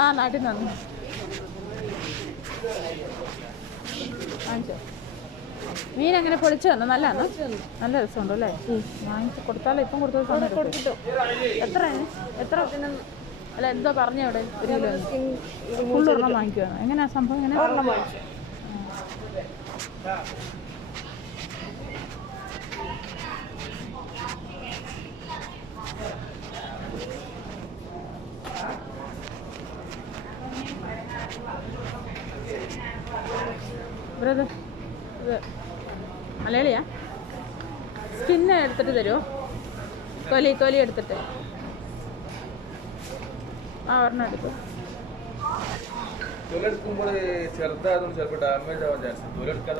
ആ നാട്ടിൽ നിന്ന് വാങ്ങിച്ചോ. മീൻ എങ്ങനെ പൊളിച്ചു തന്നു? നല്ലതാണോ? നല്ല രസമുണ്ട് അല്ലേ? വാങ്ങിച്ച് കൊടുത്താലോ? ഇപ്പം കൊടുത്തത് സമയം കൊടുത്തിട്ടോ. എത്ര അല്ല എന്തോ പറഞ്ഞ അവിടെ ഒരു കിലോ ഫുള്ളൊരെണ്ണം വാങ്ങിക്കുവാണ്. എങ്ങനെയാ സംഭവം? എങ്ങനെ ബ്രദർ ഇത് മലയാളിയാ? സ്കിന്ന് എടുത്തിട്ട് തരുമോ? തൊലി എടുത്തിട്ട്. ആ ഒരെണ്ണം എടുക്കും.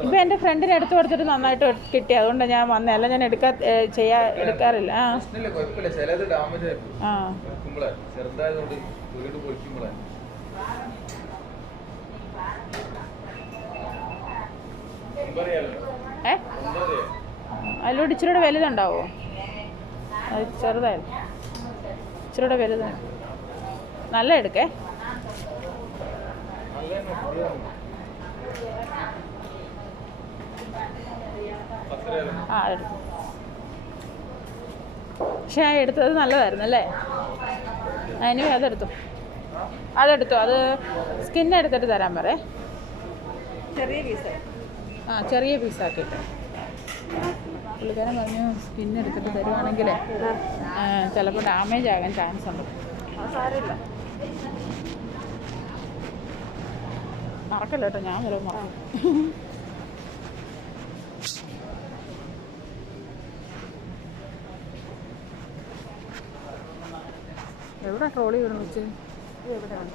ഇപ്പം എൻ്റെ ഫ്രണ്ടിന് എടുത്തു കൊടുത്തിട്ട് നന്നായിട്ട് കിട്ടി. അതുകൊണ്ടാണ് ഞാൻ വന്നത്. അല്ല ഞാൻ എടുക്കാറില്ല. ആ അതിലൂടെ ഇച്ചിരൂടെ വലുതുണ്ടാവോ? അത് ചെറുതായിരുന്നു. ഇച്ചിരൂടെ വലുതാണ്. നല്ല എടുക്കേ. ആ അതെടുത്തു. പക്ഷെ ആ എടുത്തത് നല്ലതായിരുന്നു അല്ലേ? അതിന് അതെടുത്തു. അത് സ്കിന്ന് എടുത്തിട്ട് തരാൻ പറയേ. ചെറിയ പീസാക്കിയിട്ട്. പുള്ളിക്കാരൻ പറഞ്ഞു സ്കിന്ന് എടുത്തിട്ട് തരുവാണെങ്കിൽ ചിലപ്പോൾ ഡാമേജ് ആകാൻ ചാൻസ് ഉണ്ട്. അത് സാരമില്ല, മറക്കല്ല കേട്ടോ. ഞാൻ വരെ മറക്കും. എവിടെ ട്രോളി വീണ് വെച്ച്? എവിടെയാണ്?